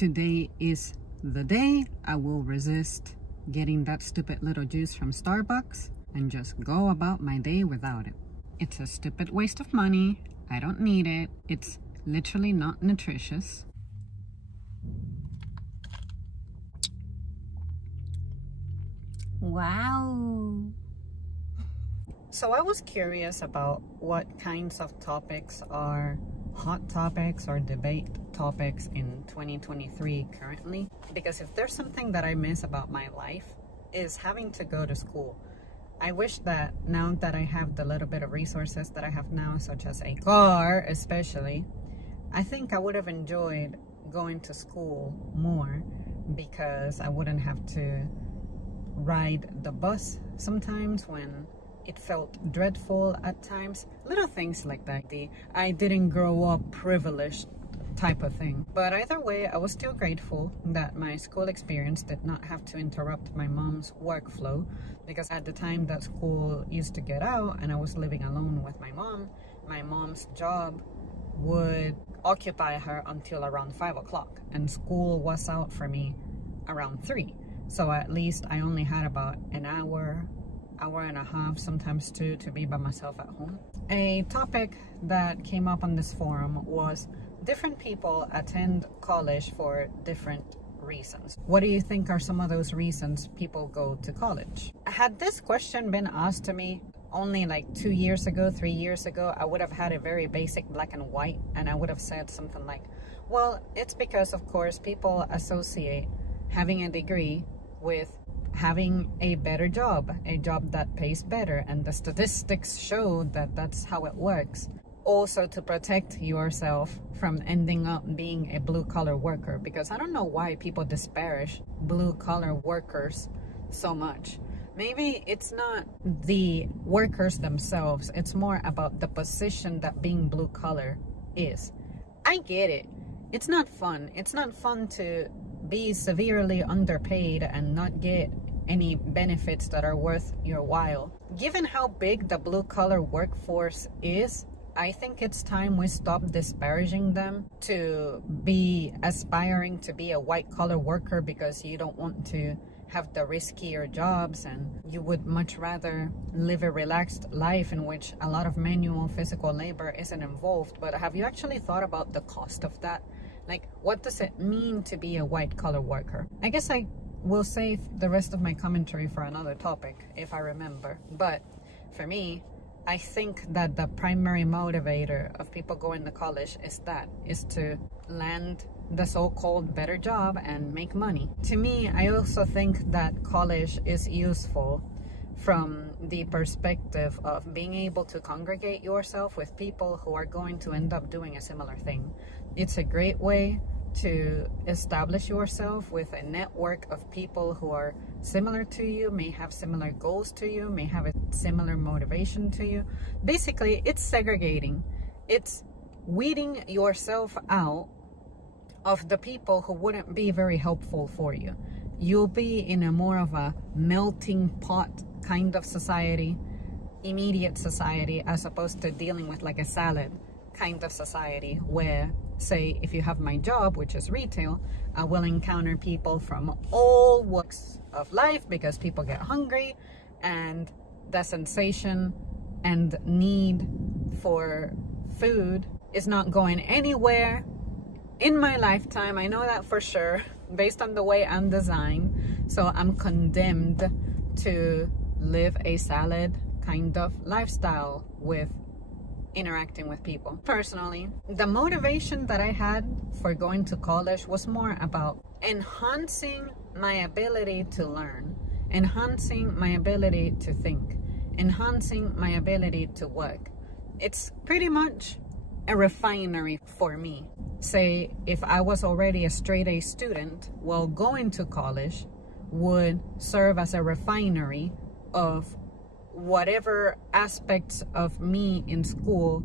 today is the day I will resist getting that stupid little juice from Starbucks and just go about my day without it. It's a stupid waste of money. I don't need it. It's literally not nutritious. Wow. So I was curious about what kinds of topics are hot topics or debate topics in 2023 currently, because if there's something that I miss about my life is having to go to school. I wish that now that I have the little bit of resources that I have now, such as a car especially, I think I would have enjoyed going to school more because I wouldn't have to ride the bus sometimes when it felt dreadful at times. Little things like that. The I didn't grow up privileged type of thing. But either way, I was still grateful that my school experience did not have to interrupt my mom's workflow, because at the time that school used to get out and I was living alone with my mom's job would occupy her until around 5 o'clock, and school was out for me around 3. So at least I only had about an hour and a half, sometimes 2, to be by myself at home. A topic that came up on this forum was different people attend college for different reasons. What do you think are some of those reasons people go to college? Had this question been asked to me only like 2 years ago, 3 years ago, I would have had a very basic black and white, and I would have said something like, well, it's because of course people associate having a degree with having a better job, a job that pays better, and the statistics show that that's how it works. Also to protect yourself from ending up being a blue-collar worker, because I don't know why people disparage blue-collar workers so much. Maybe it's not the workers themselves, it's more about the position that being blue-collar is. I get it. It's not fun. It's not fun to be severely underpaid and not get any benefits that are worth your while. Given how big the blue-collar workforce is, I think it's time we stop disparaging them to be aspiring to be a white-collar worker because you don't want to have the riskier jobs and you would much rather live a relaxed life in which a lot of manual physical labor isn't involved. But have you actually thought about the cost of that? Like, what does it mean to be a white-collar worker? I guess I will save the rest of my commentary for another topic if I remember. But for me, I think that the primary motivator of people going to college is to land the so-called better job and make money. To me, I also think that college is useful from the perspective of being able to congregate yourself with people who are going to end up doing a similar thing. It's a great way to establish yourself with a network of people who are similar to you, may have similar goals to you, may have a similar motivation to you. Basically, it's segregating. It's weeding yourself out of the people who wouldn't be very helpful for you. You'll be in a more of a melting pot kind of society, immediate society, as opposed to dealing with like a salad kind of society where, say, if you have my job, which is retail, I will encounter people from all walks of life because people get hungry and the sensation and need for food is not going anywhere in my lifetime. I know that for sure based on the way I'm designed. So I'm condemned to live a salad kind of lifestyle with interacting with people. Personally, the motivation that I had for going to college was more about enhancing my ability to learn, enhancing my ability to think, enhancing my ability to work. It's pretty much a refinery for me. Say, if I was already a straight A student, well, going to college would serve as a refinery of whatever aspects of me in school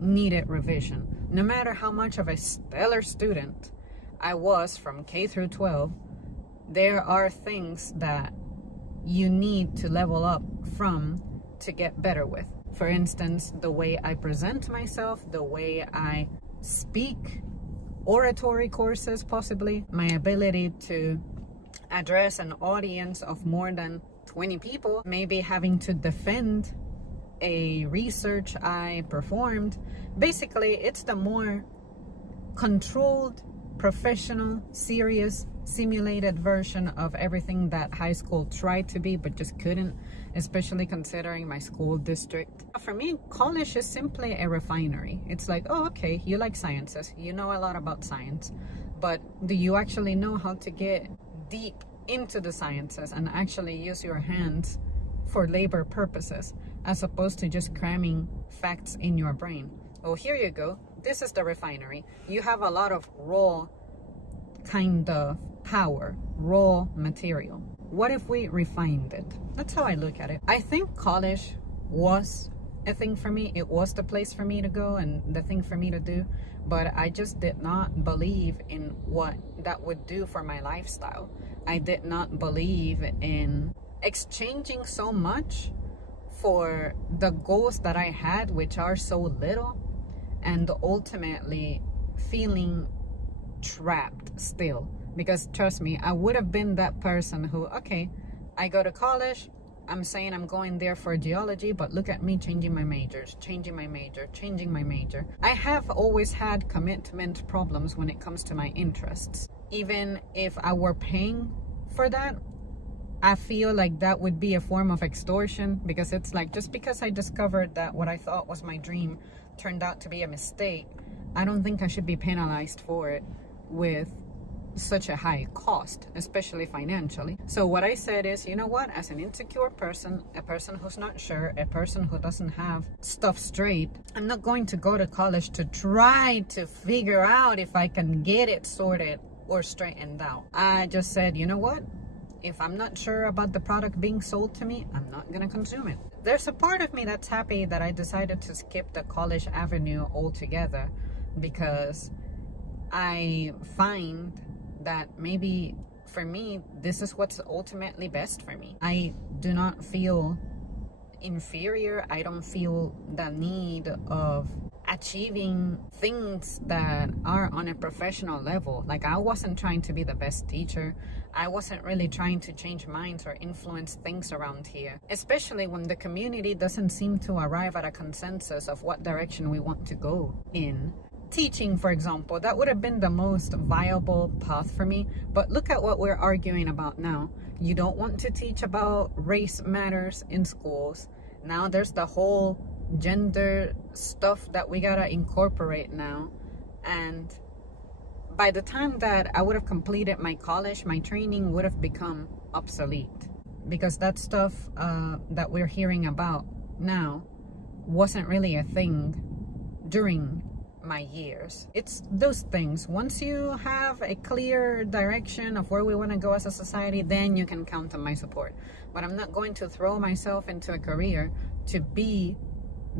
needed revision. No matter how much of a stellar student I was from K through 12, there are things that you need to level up from to get better with. For instance, the way I present myself, the way I speak, oratory courses, possibly my ability to address an audience of more than 20 people, maybe having to defend a research I performed. Basically, it's the more controlled, professional, serious, simulated version of everything that high school tried to be but just couldn't, especially considering my school district. For me, college is simply a refinery. It's like, oh, okay, you like sciences, you know a lot about science, but do you actually know how to get deep into the sciences and actually use your hands for labor purposes, as opposed to just cramming facts in your brain? Oh, here you go. This is the refinery. You have a lot of raw kind of power, raw material. What if we refined it? That's how I look at it. I think college was a thing for me. It was the place for me to go and the thing for me to do, but I just did not believe in what that would do for my lifestyle. I did not believe in exchanging so much for the goals that I had, which are so little, and ultimately feeling trapped still. Because trust me, I would have been that person who, okay, I go to college, I'm saying I'm going there for geology, but look at me changing my majors, changing my major, changing my major. I have always had commitment problems when it comes to my interests. Even if I were paying for that, I feel like that would be a form of extortion, because it's like, just because I discovered that what I thought was my dream turned out to be a mistake, I don't think I should be penalized for it with such a high cost, especially financially. So what I said is, you know what, as an insecure person, a person who's not sure, a person who doesn't have stuff straight, I'm not going to go to college to try to figure out if I can get it sorted or straightened out. I just said, you know what, if I'm not sure about the product being sold to me, I'm not gonna consume it. There's a part of me that's happy that I decided to skip the college avenue altogether, because I find that maybe for me, this is what's ultimately best for me. I do not feel inferior. I don't feel the need of achieving things that are on a professional level. Like, I wasn't trying to be the best teacher. I wasn't really trying to change minds or influence things around here, especially when the community doesn't seem to arrive at a consensus of what direction we want to go in. Teaching, for example, that would have been the most viable path for me, but look at what we're arguing about now. You don't want to teach about race matters in schools. Now there's the whole gender stuff that we gotta incorporate now, and by the time that I would have completed my college, my training would have become obsolete, because that stuff that we're hearing about now wasn't really a thing during my years. It's those things. Once you have a clear direction of where we want to go as a society, then you can count on my support. But I'm not going to throw myself into a career to be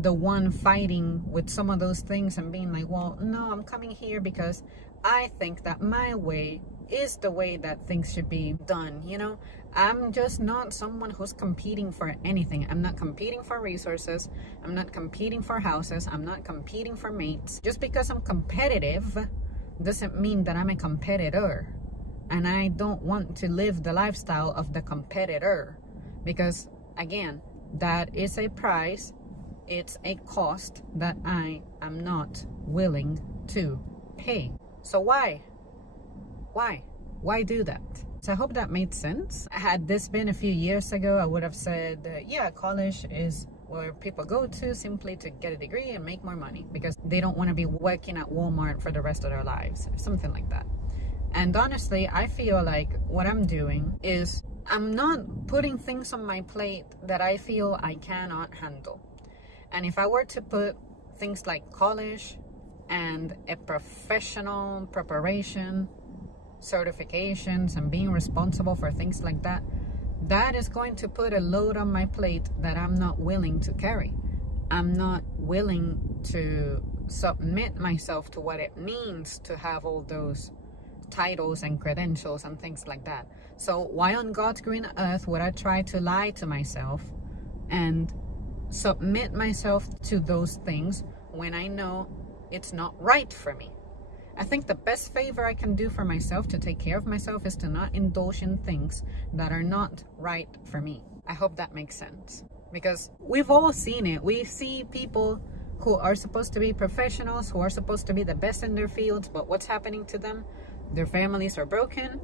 the one fighting with some of those things and being like, well, no, I'm coming here because I think that my way is the way that things should be done. You know, I'm just not someone who's competing for anything. I'm not competing for resources. I'm not competing for houses. I'm not competing for mates. Just because I'm competitive doesn't mean that I'm a competitor. And I don't want to live the lifestyle of the competitor, because again, that is a price. It's a cost that I am not willing to pay. So why do that? So I hope that made sense. Had this been a few years ago, I would have said, yeah, college is where people go to simply to get a degree and make more money, because they don't want to be working at Walmart for the rest of their lives, something like that. And honestly, I feel like what I'm doing is I'm not putting things on my plate that I feel I cannot handle. And if I were to put things like college and a professional preparation, certifications, and being responsible for things like that, that is going to put a load on my plate that I'm not willing to carry. I'm not willing to submit myself to what it means to have all those titles and credentials and things like that. So why on God's green earth would I try to lie to myself and submit myself to those things when I know it's not right for me? I think the best favor I can do for myself to take care of myself is to not indulge in things that are not right for me. I hope that makes sense, because we've all seen it. We see people who are supposed to be professionals, who are supposed to be the best in their fields, but what's happening to them? Their families are broken.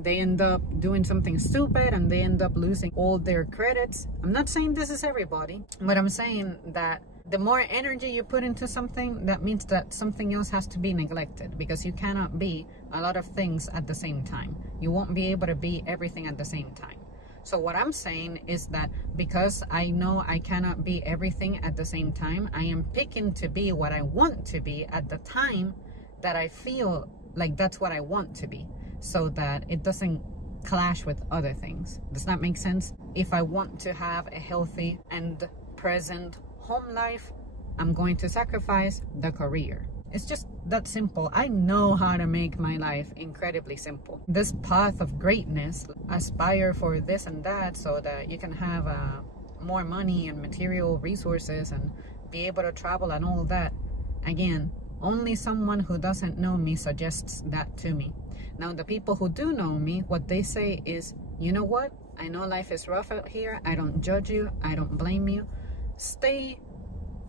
They end up doing something stupid and they end up losing all their credits. I'm not saying this is everybody, but I'm saying that the more energy you put into something, that means that something else has to be neglected, because you cannot be a lot of things at the same time. You won't be able to be everything at the same time. So what I'm saying is that because I know I cannot be everything at the same time, I am picking to be what I want to be at the time that I feel like that's what I want to be, so that it doesn't clash with other things. Does that make sense? If I want to have a healthy and present home life, I'm going to sacrifice the career. It's just that simple. I know how to make my life incredibly simple. This path of greatness, aspire for this and that so that you can have more money and material resources and be able to travel and all that. Again, only someone who doesn't know me suggests that to me. Now, the people who do know me, what they say is, you know what? I know life is rough out here. I don't judge you. I don't blame you. Stay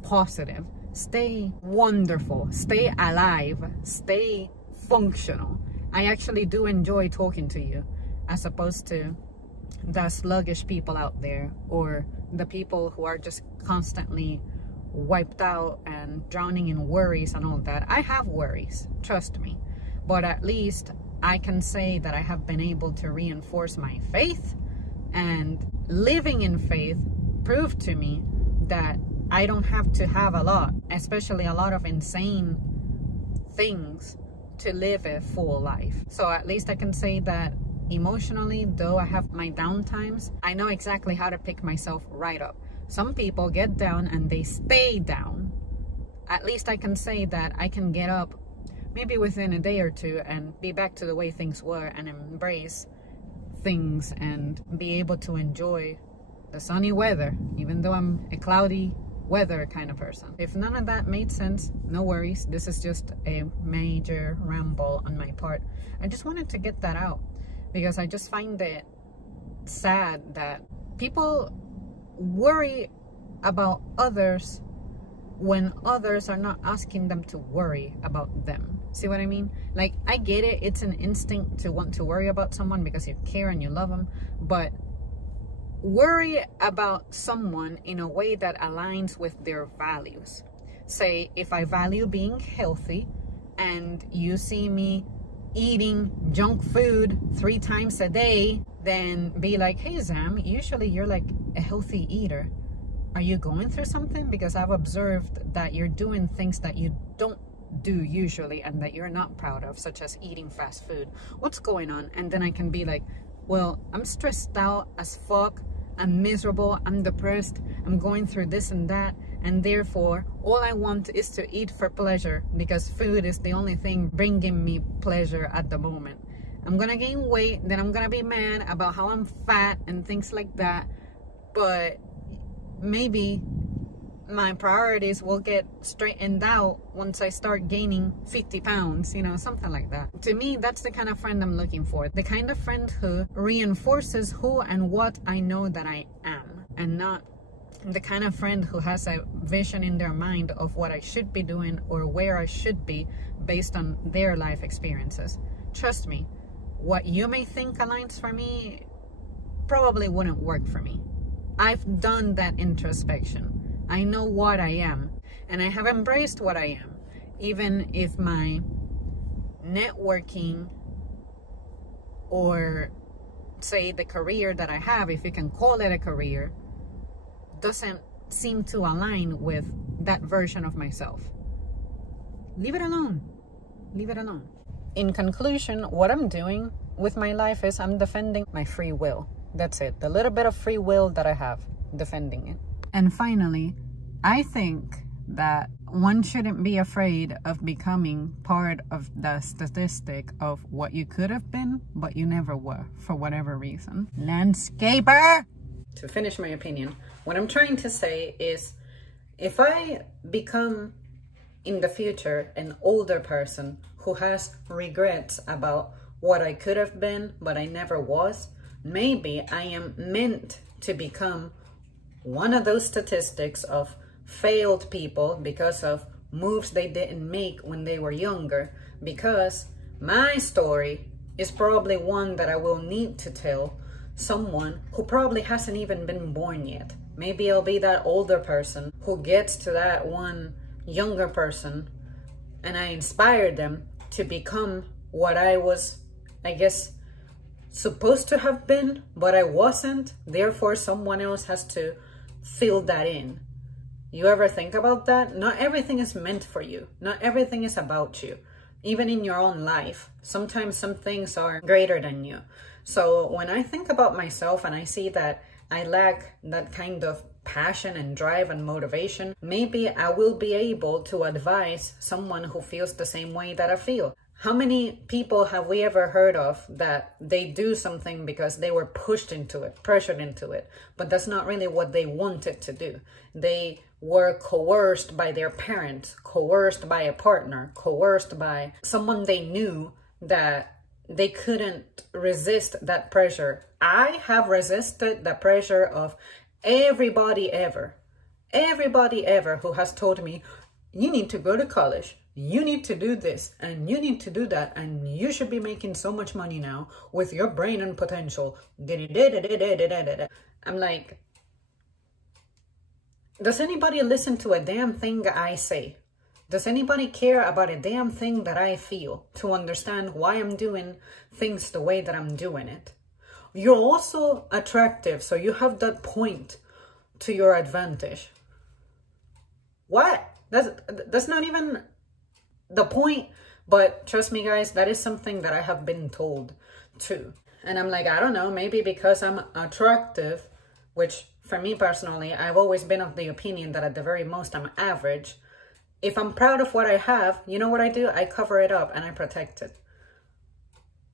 positive. Stay wonderful. Stay alive. Stay functional. I actually do enjoy talking to you, as opposed to the sluggish people out there, or the people who are just constantly wiped out and drowning in worries and all that. I have worries, trust me, but at least I can say that I have been able to reinforce my faith, and living in faith proved to me that I don't have to have a lot, especially a lot of insane things, to live a full life. So at least I can say that emotionally, though I have my down times, I know exactly how to pick myself right up. Some people get down and they stay down. At least I can say that I can get up maybe within a day or two and be back to the way things were, and embrace things and be able to enjoy the sunny weather, even though I'm a cloudy weather kind of person. If none of that made sense, no worries. This is just a major ramble on my part. I just wanted to get that out, because I just find it sad that people worry about others when others are not asking them to worry about them. See what I mean? Like, I get it. It's an instinct to want to worry about someone because you care and you love them, but worry about someone in a way that aligns with their values. Say, if I value being healthy and you see me eating junk food 3 times a day, then be like, hey Zam, usually you're like a healthy eater. Are you going through something? Because I've observed that you're doing things that you don't do usually and that you're not proud of, such as eating fast food. What's going on? And then I can be like, well, I'm stressed out as fuck. I'm miserable. I'm depressed. I'm going through this and that. And therefore, all I want is to eat for pleasure, because food is the only thing bringing me pleasure at the moment. I'm gonna gain weight, then I'm gonna be mad about how I'm fat and things like that. But maybe my priorities will get straightened out once I start gaining 50 pounds, you know, something like that. To me, that's the kind of friend I'm looking for. The kind of friend who reinforces who and what I know that I am, and not the kind of friend who has a vision in their mind of what I should be doing or where I should be based on their life experiences. Trust me, what you may think aligns for me probably wouldn't work for me. I've done that introspection. I know what I am, and I have embraced what I am, even if my networking, or say the career that I have, if you can call it a career, doesn't seem to align with that version of myself. Leave it alone. Leave it alone. In conclusion, what I'm doing with my life is I'm defending my free will. That's it. The little bit of free will that I have, defending it. And finally, I think that one shouldn't be afraid of becoming part of the statistic of what you could have been, but you never were, for whatever reason. Landscaper! To finish my opinion, what I'm trying to say is, if I become in the future an older person who has regrets about what I could have been, but I never was. Maybe I am meant to become one of those statistics of failed people because of moves they didn't make when they were younger, because my story is probably one that I will need to tell someone who probably hasn't even been born yet. Maybe I'll be that older person who gets to that one younger person and I inspired them to become what I was, I guess, supposed to have been, but I wasn't. Therefore, someone else has to fill that in. You ever think about that? Not everything is meant for you. Not everything is about you. Even in your own life, sometimes some things are greater than you. So when I think about myself and I see that I lack that kind of passion and drive and motivation, maybe I will be able to advise someone who feels the same way that I feel. How many people have we ever heard of that they do something because they were pushed into it, pressured into it, but that's not really what they wanted to do? They were coerced by their parents, coerced by a partner, coerced by someone they knew that they couldn't resist that pressure. I have resisted the pressure of everybody ever who has told me, you need to go to college, you need to do this, and you need to do that, and you should be making so much money now with your brain and potential. I'm like, does anybody listen to a damn thing I say? Does anybody care about a damn thing that I feel to understand why I'm doing things the way that I'm doing it? You're also attractive, so you have that point to your advantage. What? That's not even the point, but trust me guys, that is something that I have been told too. And I'm like, I don't know, maybe because I'm attractive, which for me personally, I've always been of the opinion that at the very most I'm average. If I'm proud of what I have, you know what I do? I cover it up and I protect it.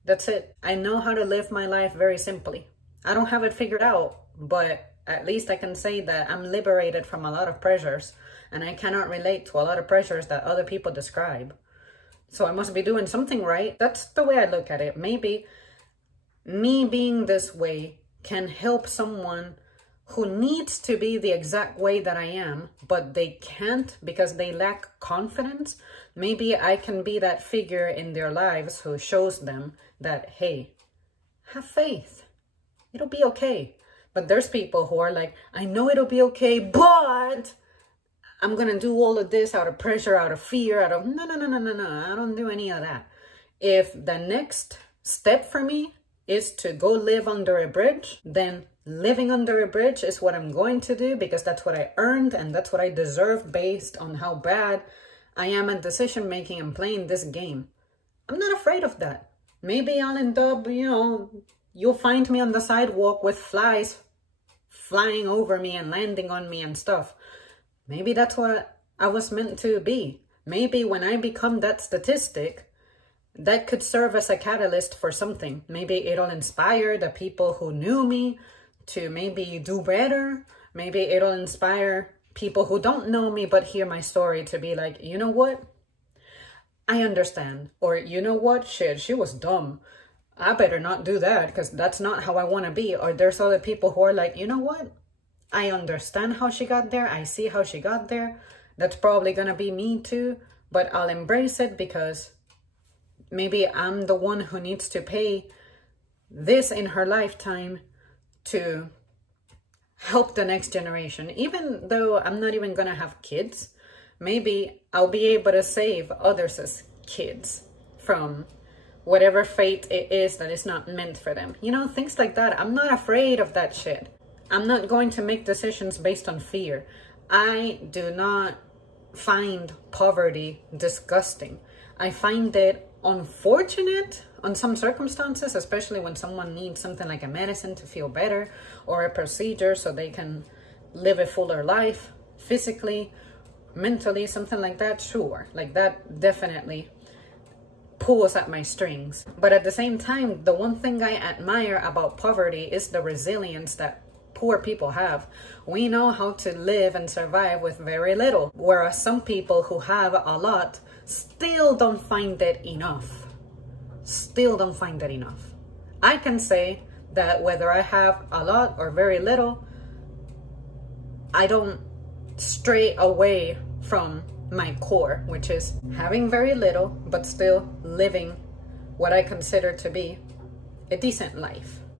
That's it. I know how to live my life very simply. I don't have it figured out, but at least I can say that I'm liberated from a lot of pressures, and I cannot relate to a lot of pressures that other people describe. So I must be doing something right. That's the way I look at it. Maybe me being this way can help someone who needs to be the exact way that I am, but they can't because they lack confidence. Maybe I can be that figure in their lives who shows them that, hey, have faith. It'll be okay. But there's people who are like, I know it'll be okay, but I'm going to do all of this out of pressure, out of fear, out of no. I don't do any of that. If the next step for me is to go live under a bridge, then living under a bridge is what I'm going to do, because that's what I earned and that's what I deserve based on how bad I am at decision making and playing this game. I'm not afraid of that. Maybe I'll end up, you'll find me on the sidewalk with flies flying over me and landing on me and stuff. Maybe that's what I was meant to be. Maybe when I become that statistic, that could serve as a catalyst for something. Maybe it'll inspire the people who knew me to maybe do better. Maybe it'll inspire people who don't know me but hear my story to be like, you know what? I understand. Or you know what? Shit, she was dumb. I better not do that because that's not how I want to be. Or there's other people who are like, you know what? I understand how she got there. I see how she got there. That's probably going to be me too. But I'll embrace it because maybe I'm the one who needs to pay this in her lifetime to help the next generation. Even though I'm not even going to have kids, maybe I'll be able to save others' kids from whatever fate it is that is not meant for them. Things like that. I'm not afraid of that shit. I'm not going to make decisions based on fear. I do not find poverty disgusting. I find it unfortunate on some circumstances, especially when someone needs something like a medicine to feel better or a procedure so they can live a fuller life physically, mentally, something like that. Sure, like that definitely pulls at my strings. But at the same time, the one thing I admire about poverty is the resilience that poor people have. We know how to live and survive with very little, whereas some people who have a lot still don't find it enough. Still don't find it enough. I can say that whether I have a lot or very little, I don't stray away from my core, which is having very little, but still living what I consider to be a decent life.